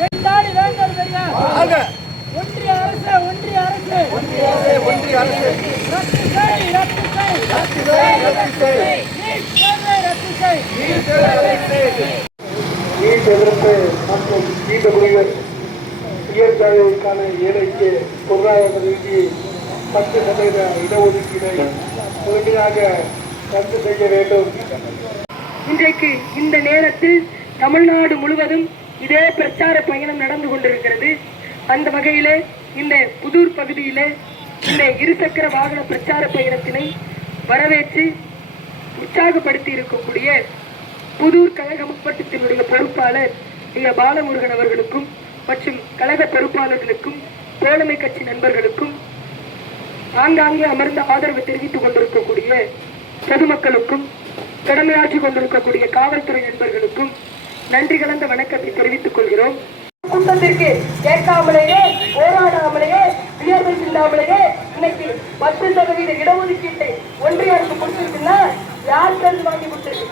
வெண்டாடி வேங்கர் பெரியார் ஒன்றிய அரசு ஒன்றிய அரசு ஒன்றிய அரசு ரத்து செய் ரத்து செய் ரத்து செய் ரத்து செய் நீட் தேர்வை ரத்து செய் நீட் எதிர்ப்பு மற்றும் இடஒதுக்கீடு உயர்கல்விக்கான ஏழைக்கு பொருளாதார ரீதி 10% இடஒதுக்கீடை முழுமையாக ரத்து செய்ய வேண்டும். இன்றைக்கு இந்த நேரத்தில் தமிழ்நாடு முழுவதும் இதே பிரச்சார பயணம் நடந்து கொண்டிருக்கிறது. அந்த வகையிலே இந்த புதூர் பகுதியிலே இந்த இருசக்கர வாகன பிரச்சார பயணத்தினை வரவேற்று உற்சாகப்படுத்தி இருக்கக்கூடிய புதூர் கழக மாவட்டத்தினுடைய பொறுப்பாளர் பாலமுருகன் அவர்களுக்கும் மற்றும் கழக பொறுப்பாளர்களுக்கும் தோழமை கட்சி நண்பர்களுக்கும் ஆங்காங்கே அமர்ந்து ஆதரவு தெரிவித்துக் கொண்டிருக்கக்கூடிய பொதுமக்களுக்கும் கடமையாற்றி கொண்டிருக்கக்கூடிய காவல்துறை நண்பர்களுக்கும் நன்றி கலந்த வணக்கத்தை தெரிவித்துக் கொள்கிறோம். கூட்டத்திற்கு கேட்காமலேயே போராடாமலேயே வியர்வை இல்லாமலேயே இன்னைக்கு 10% இடஒதுக்கீட்டை ஒன்றிய அரசு கொடுத்திருக்குன்னா யார் கருத்து வாங்கி கொடுத்திருக்கு?